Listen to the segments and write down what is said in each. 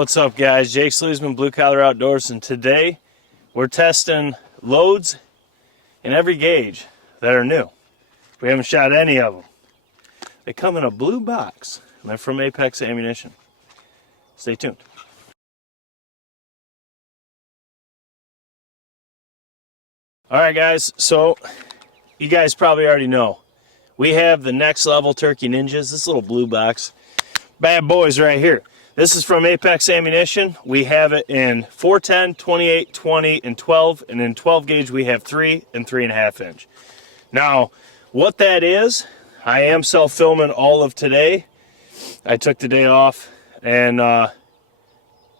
What's up, guys? Jake Sleesman, Blue Collar Outdoors, and today we're testing loads in every gauge that are new. We haven't shot any of them. They come in a blue box, and they're from Apex Ammunition. Stay tuned. Alright guys, so you guys probably already know. We have the Next Level Turkey Ninjas, this little blue box. Bad boys right here. This is from Apex Ammunition. We have it in 410, 28, 20, and 12. And in 12 gauge we have 3 and 3.5 inch. Now, what that is, I am self-filming all of today. I took the day off and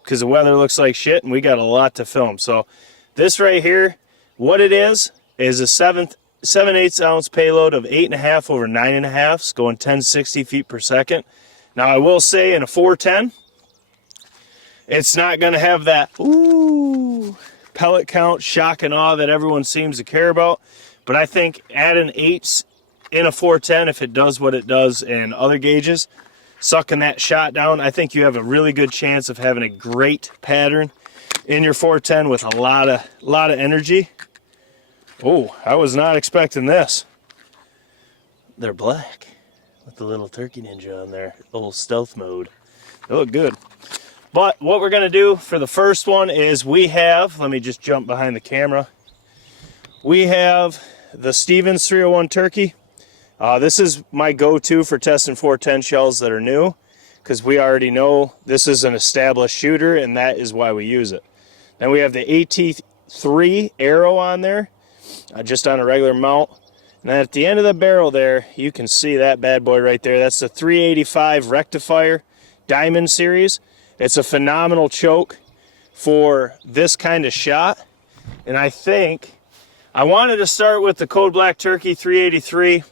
because the weather looks like shit and we got a lot to film. So this right here, what it is a 7/8 ounce payload of 8.5 over 9.5, going 1060 feet per second. Now I will say in a 410, it's not going to have that pellet count, shock and awe that everyone seems to care about. But I think adding 8s in a 410, if it does what it does in other gauges, sucking that shot down, I think you have a really good chance of having a great pattern in your 410 with a lot of energy. Oh, I was not expecting this. They're black with the little turkey ninja on there, little stealth mode. They look good. But what we're going to do for the first one is we have, let me just jump behind the camera. We have the Stevens 301 turkey. This is my go-to for testing 410 shells that are new, because we already know this is an established shooter and that is why we use it. Then we have the AT3 arrow on there. Just on a regular mount. And then at the end of the barrel there, you can see that bad boy right there. That's the 385 rectifier diamond series. It's a phenomenal choke for this kind of shot. And I think I wanted to start with the Code Black Turkey 383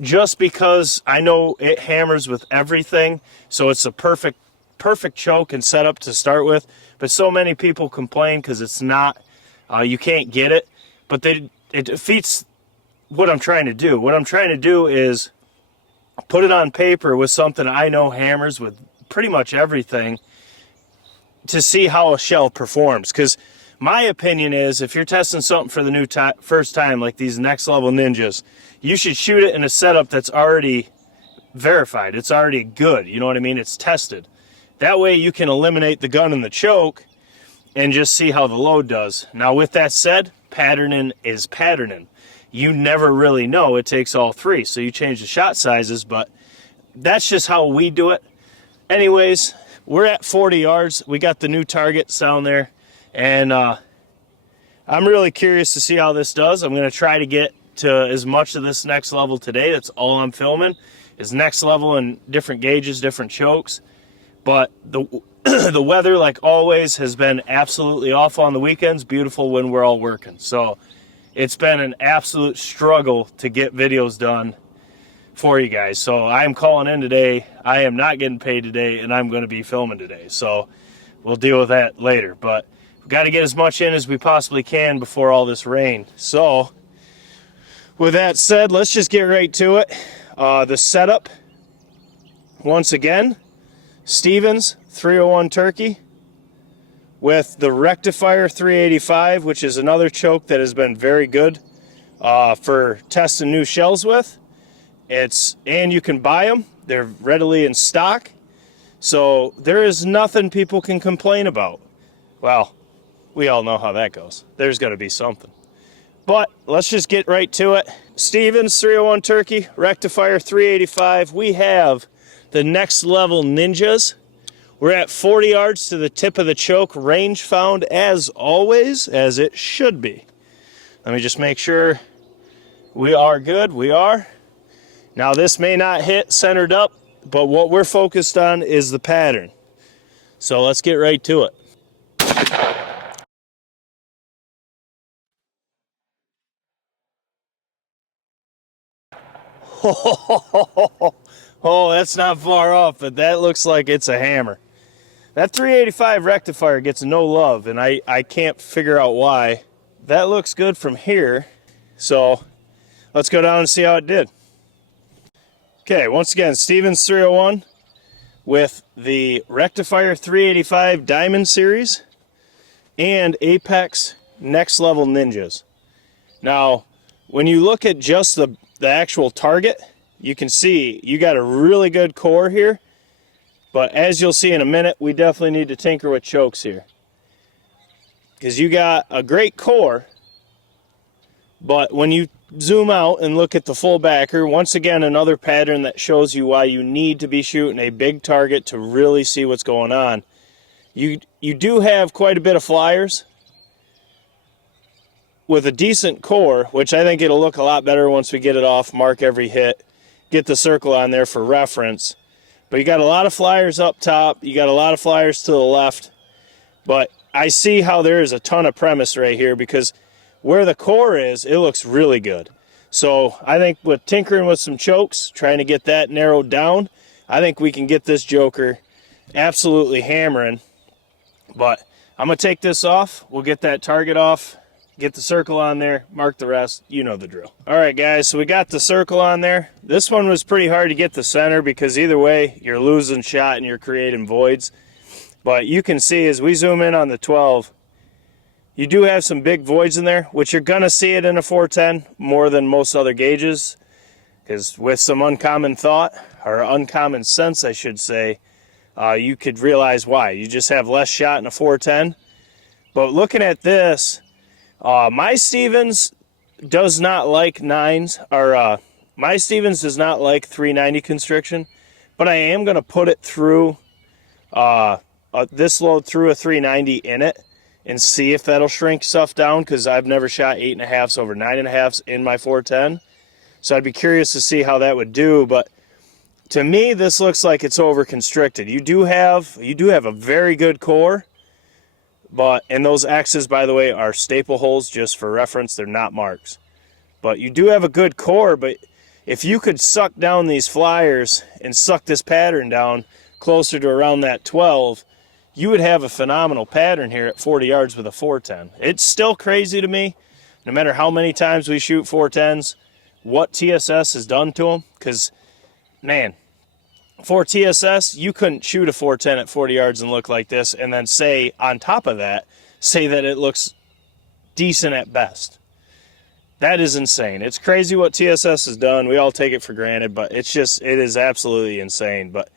just because I know it hammers with everything. So it's a perfect choke and setup to start with. But so many people complain because it's not, you can't get it. But it defeats what I'm trying to do. What I'm trying to do is put it on paper with something I know hammers with pretty much everything to see how a shell performs. Because my opinion is, if you're testing something for the first time, like these Next Level Ninjas, you should shoot it in a setup that's already verified. It's already good. You know what I mean? It's tested. That way you can eliminate the gun and the choke and just see how the load does. Now, with that said, patterning is patterning. You never really know. It takes all three. So you change the shot sizes, but that's just how we do it. Anyways, we're at 40 yards. We got the new targets down there. And I'm really curious to see how this does. I'm going to try to get to as much of this Next Level today. That's all I'm filming is Next Level in different gauges, different chokes. But the weather, like always, has been absolutely awful on the weekends, beautiful when we're all working. So it's been an absolute struggle to get videos done for you guys. So I'm calling in today. I am not getting paid today, and I'm going to be filming today. So we'll deal with that later. But we've got to get as much in as we possibly can before all this rain. So with that said, let's just get right to it. The setup, once again, Stevens 301 turkey with the rectifier 385, which is another choke that has been very good for testing new shells with. And you can buy them. They're readily in stock. So there is nothing people can complain about. Well, we all know how that goes. There's going to be something. But let's just get right to it. Stevens 301 turkey, rectifier 385. We have the Next Level Ninjas. We're at 40 yards to the tip of the choke, range found as always, as it should be. Let me just make sure we are good. We are. Now this may not hit centered up, but what we're focused on is the pattern. So let's get right to it. Oh, that's not far off, but that looks like it's a hammer. That 385 rectifier gets no love, and I can't figure out why. That looks good from here, so let's go down and see how it did. Okay, once again, Stevens 301. with the Rectifier 385 Diamond Series and Apex Next Level Ninjas. Now, when you look at just the actual target, you can see you got a really good core here, but as you'll see in a minute, we definitely need to tinker with chokes here. Because you got a great core, but when you zoom out and look at the full backer, once again, another pattern that shows you why you need to be shooting a big target to really see what's going on. You do have quite a bit of flyers with a decent core, which I think it'll look a lot better once we get it off, mark every hit, get the circle on there for reference. But you got a lot of flyers up top, you got a lot of flyers to the left, but I see how there is a ton of premise right here, because where the core is, it looks really good. So I think with tinkering with some chokes, trying to get that narrowed down, I think we can get this joker absolutely hammering. But I'm going to take this off, we'll get that target off, get the circle on there, mark the rest, you know the drill. All right, guys, so we got the circle on there. This one was pretty hard to get the center, because either way, you're losing shot and you're creating voids. But you can see as we zoom in on the 12, you do have some big voids in there, which you're going to see it in a 410 more than most other gauges, because with some uncommon thought, or uncommon sense, I should say, you could realize why. You just have less shot in a 410. But looking at this, my Stevens does not like 9s, or my Stevens does not like 390 constriction, but I am going to put it through this load through a 390 in it and see if that'll shrink stuff down, because I've never shot 8.5s over 9.5s in my 410. So I'd be curious to see how that would do, but to me this looks like it's over constricted. You do have a very good core, and those X's, by the way, are staple holes, just for reference, they're not marks. But you do have a good core, but if you could suck down these flyers and suck this pattern down closer to around that 12, you would have a phenomenal pattern here at 40 yards with a 410. It's still crazy to me, no matter how many times we shoot 410s, what TSS has done to them. Because, man, for TSS, you couldn't shoot a 410 at 40 yards and look like this, and then say, on top of that, say that it looks decent at best. That is insane. It's crazy what TSS has done. We all take it for granted, but it is absolutely insane. But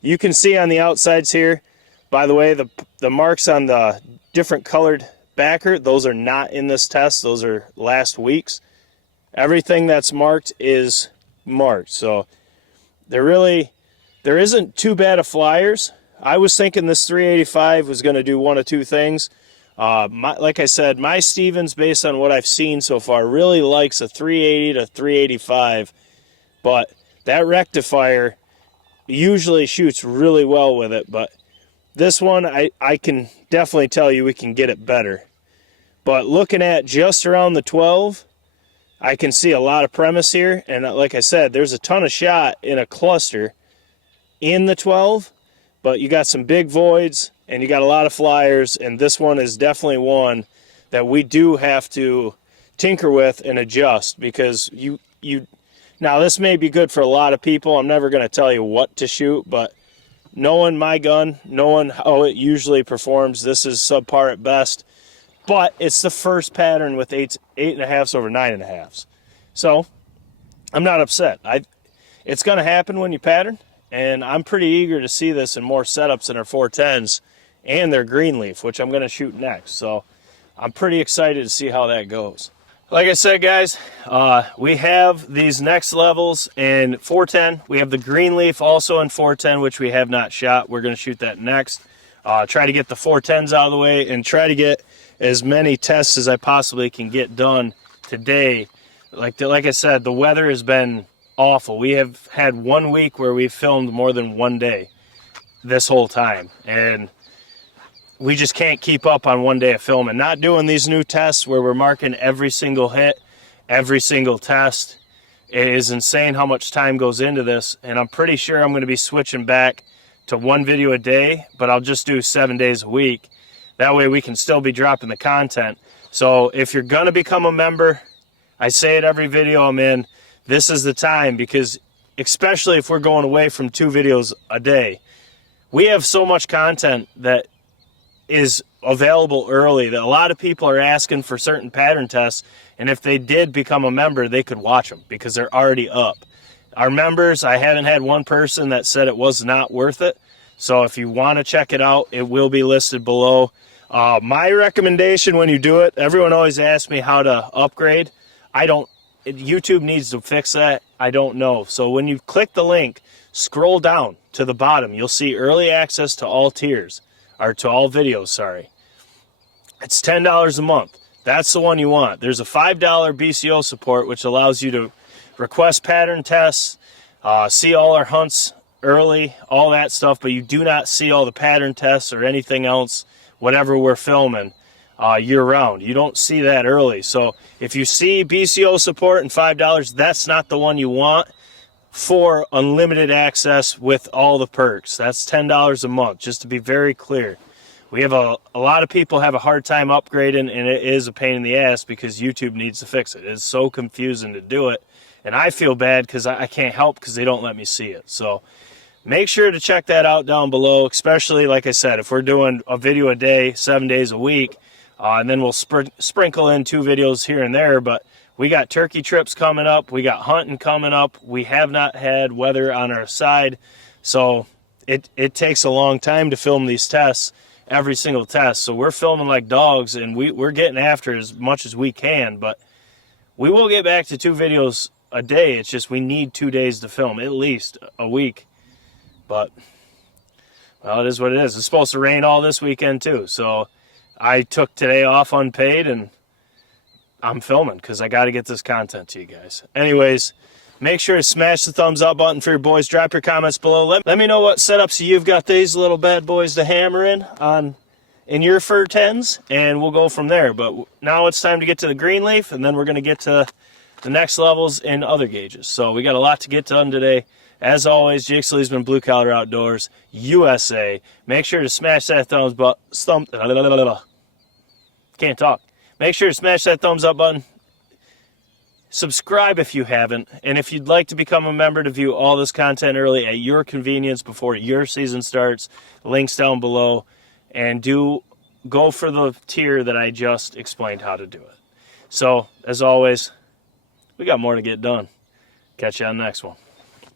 you can see on the outsides here, by the way, the marks on the different colored backer, those are not in this test. Those are last week's. Everything that's marked is marked. So there isn't too bad of flyers. I was thinking this 385 was going to do one of two things. Like I said, my Stevens, based on what I've seen so far, really likes a 380 to 385, but that rectifier usually shoots really well with it. But this one, I can definitely tell you we can get it better. But looking at just around the 12, I can see a lot of premise here. And like I said, there's a ton of shot in a cluster in the 12, but you got some big voids and you got a lot of flyers, and this one is definitely one that we do have to tinker with and adjust, because now this may be good for a lot of people. I'm never going to tell you what to shoot, but knowing my gun, knowing how it usually performs, this is subpar at best, but it's the first pattern with 8.5s over 9.5s. So I'm not upset. It's going to happen when you pattern, and I'm pretty eager to see this in more setups in our 410s and their greenleaf, which I'm going to shoot next. So I'm pretty excited to see how that goes. Like I said, guys, we have these next levels in 410. We have the greenleaf also in 410, which we have not shot. We're going to shoot that next. Try to get the 410s out of the way and try to get as many tests as I possibly can get done today. Like I said, the weather has been awful. We have had 1 week where we've filmed more than one day this whole time, and we just can't keep up on 1 day of filming. Not doing these new tests where we're marking every single hit, every single test. It is insane how much time goes into this, and I'm pretty sure I'm going to be switching back to one video a day, but I'll just do 7 days a week. That way we can still be dropping the content. So if you're going to become a member, I say it every video I'm in, this is the time, because especially if we're going away from 2 videos a day, we have so much content that is available early that a lot of people are asking for certain pattern tests, and if they did become a member, they could watch them because they're already up. Our members, I haven't had one person that said it was not worth it. So if you want to check it out, it will be listed below. My recommendation when you do it, everyone always asks me how to upgrade. YouTube needs to fix that. I don't know. So when you click the link, scroll down to the bottom. You'll see early access to all tiers, or to all videos, sorry. It's $10 a month. That's the one you want. There's a $5 BCO support, which allows you to request pattern tests, see all our hunts early, all that stuff, but you do not see all the pattern tests or anything else, whatever we're filming year-round. You don't see that early. So if you see BCO support and $5, that's not the one you want for unlimited access with all the perks. That's $10 a month, just to be very clear. We have a lot of people have a hard time upgrading, and it is a pain in the ass because YouTube needs to fix it. It's so confusing to do it, and I feel bad because I can't help because they don't let me see it. So make sure to check that out down below, especially, like I said, if we're doing a video a day, 7 days a week, and then we'll sprinkle in 2 videos here and there, but we got turkey trips coming up. We got hunting coming up. We have not had weather on our side, so it takes a long time to film these tests, every single test. So we're filming like dogs, and we're getting after as much as we can, but we will get back to 2 videos a day. It's just we need 2 days to film, at least a week. But, well, it is what it is. It's supposed to rain all this weekend, too. So I took today off unpaid, and I'm filming because I got to get this content to you guys. Anyways, make sure to smash the thumbs up button for your boys. Drop your comments below. Let me know what setups you've got these little bad boys to hammer in your fur 10s, and we'll go from there. But now it's time to get to the greenleaf, and then we're going to get to the next levels in other gauges. So we got a lot to get done today. As always, Jake Sleesman, Blue Collar Outdoors, USA. Make sure to smash that Can't talk. Make sure to smash that thumbs up button. Subscribe if you haven't. And if you'd like to become a member to view all this content early at your convenience before your season starts, links down below. And go for the tier that I just explained how to do it. So, as always, we got more to get done. Catch you on the next one.